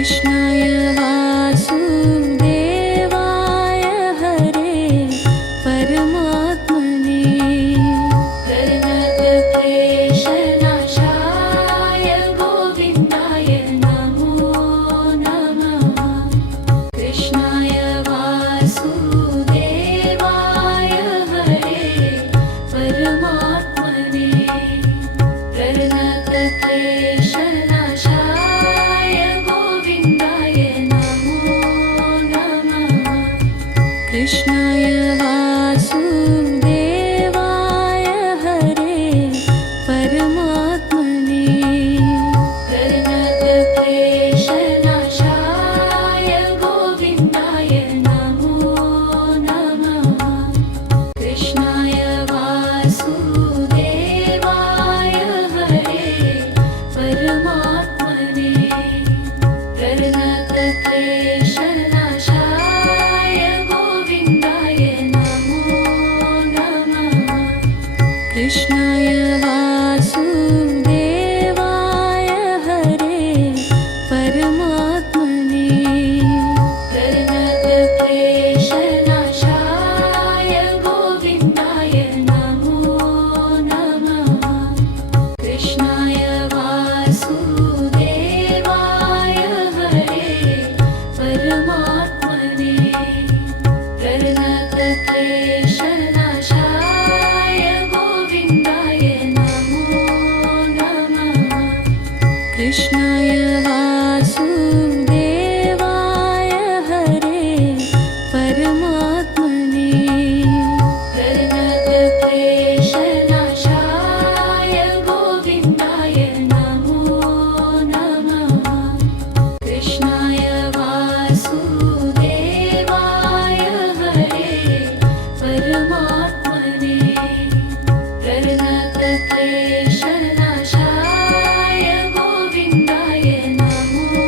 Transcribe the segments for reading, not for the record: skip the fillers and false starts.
कृष्णाय वासुदेवाय हरे परमात्मने प्रणतक्लेशनाशाय गोविन्दाय नमो नमः। कृष्णाय वासुदेवाय हरे परमात्मने प्रणतक्लेशनाशाय गोविन्दाय नमो नमः। कृष्णाय वासुदेवाय हरे परमात्मने प्रणतक्लेशनाशाय गोविन्दाय नमो नमः। कृष्णाय वासुदेवाय हरे परमात्मने प्रणतक्लेशनाशाय गोविन्दाय नमो नमः। कृष्णाय वासुदेवाय हरे परमात्मने प्रणतक्लेशनाशाय गोविन्दाय नमो नमः। कृष्णाय वासुदेवाय हरे परमात्मने प्रणतक्लेशनाशाय गोविन्दाय नमो नमः। कृष्णाय वासुदेवाय हरे परमात्मने प्रणतक्लेशनाशाय गोविन्दाय नमो नमः। कृष्णाय वासुदेवाय हरे परमात्मने प्रणतक्लेशनाशाय गोविन्दाय नमो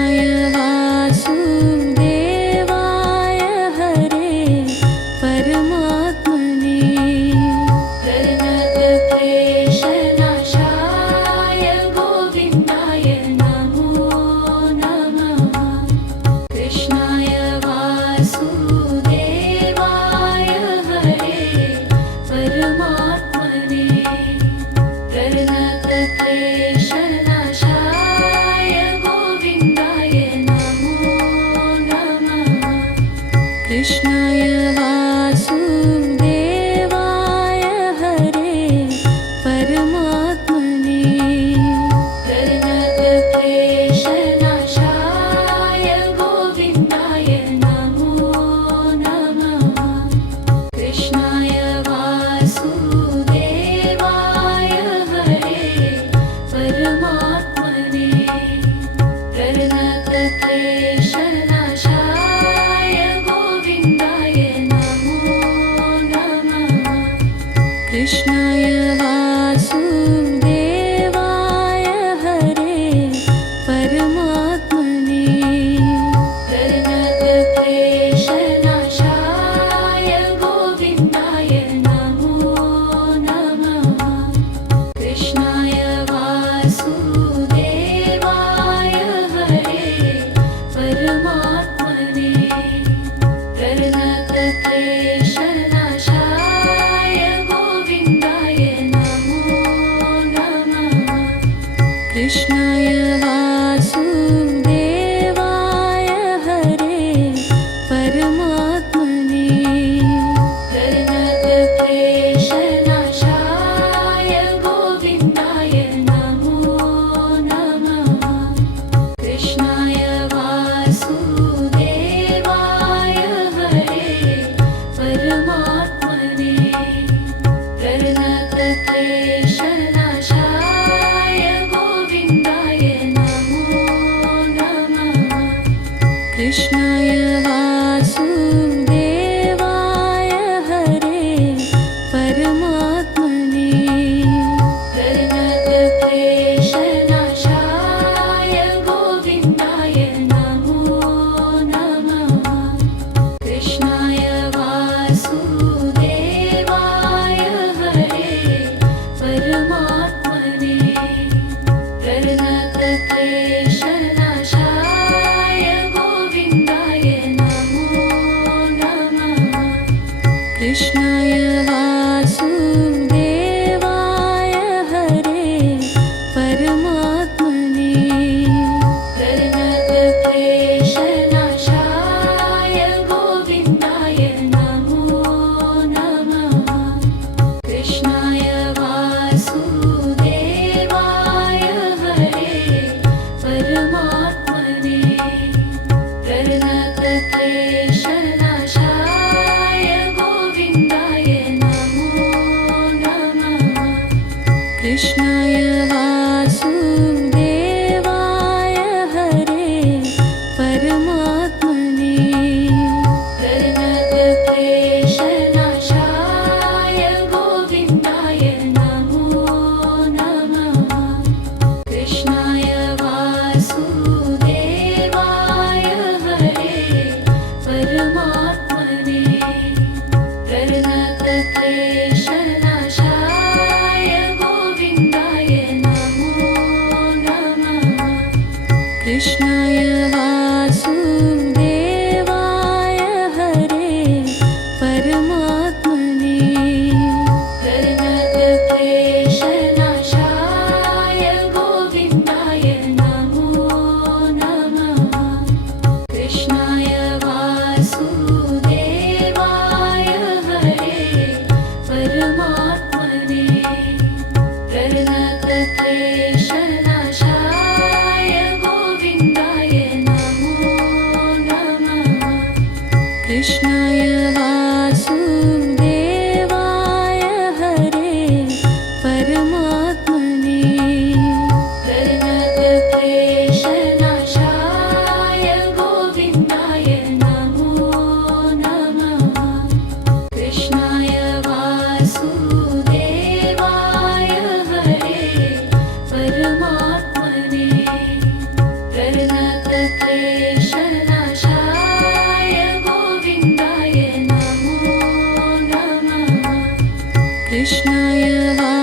कृष्णाय वासुदेवाय हरे परमात्मने प्रणतक्लेशनाशाय गोविन्दाय नमो नमः कृष्णाय वासुदेवाय हरे परमात्मने प्रणतक्लेशनाशाय गोविन्दाय नमो नमः कृष्णाय वासुदेवाय हरे परमात्मने प्रणतक्लेशनाशाय गोविन्दाय नमो नमः कृष्णाय वासुदेवाय हरे परमात्मने प्रणतक्लेशनाशाय गोविन्दाय नमो नमः कृष्णाय वासुदेवाय हरे परमात्मने प्रणतक्लेशनाशाय गोविन्दाय नमो नमः कृष्णाय वासुदेवाय हरे परमात्मने प्रणतक्लेशनाशाय गोविन्दाय नमो नमः कृष्णाय वासुदेवाय हरे परमात्मने प्रणतक्लेशनाशाय गोविन्दाय नमो नमः कृष्णाय वासुदेवाय हरे परमात्मने प्रणतक्लेशनाशाय गोविन्दाय नमो नमः कृष्णाय वासुदेवाय हरे परमात्मने प्रणतक्लेशनाशाय गोविन्दाय नमो नमः कृष्णाय वासुदेवाय हरे परमात्मने प्रणतक्लेशनाशाय गोविन्दाय नमो नमः कृष्णाय वासुदेवाय हरे परमात्मने प्रणतक्लेशनाशाय गोविन्दाय नमो नमः कृष्णाय वासुदेवाय हरे परमात्मने प्रणतक्लेशनाशाय गोविन्दाय नमो नमः कृष्णाय वासुदेवाय हरे परमात्मने प्रणतक्लेशनाशाय गोविन्दाय नमो नमः कृष्णाय वासुदेवाय हरे परमात्मने प्रणतक्लेशनाशाय गोविन्दाय नमो नमः कृष्णाय वासुदेवाय हरे परमात्मने प्रणतक्लेशनाशाय गोविन्दाय नमो नमः कृष्णाय वासुदेवाय हरे परमात्मने प्रणतक्लेशनाशाय गोविन्दाय नमो नमः कृष्णाय वासुदेवाय हरे परमात्मने प्रणतक्लेशनाशाय गोविन्दाय नमो नमः कृष्णाय वासुदेवाय हरे परमात्मने प्रणतक्लेशनाशाय कृष्णाय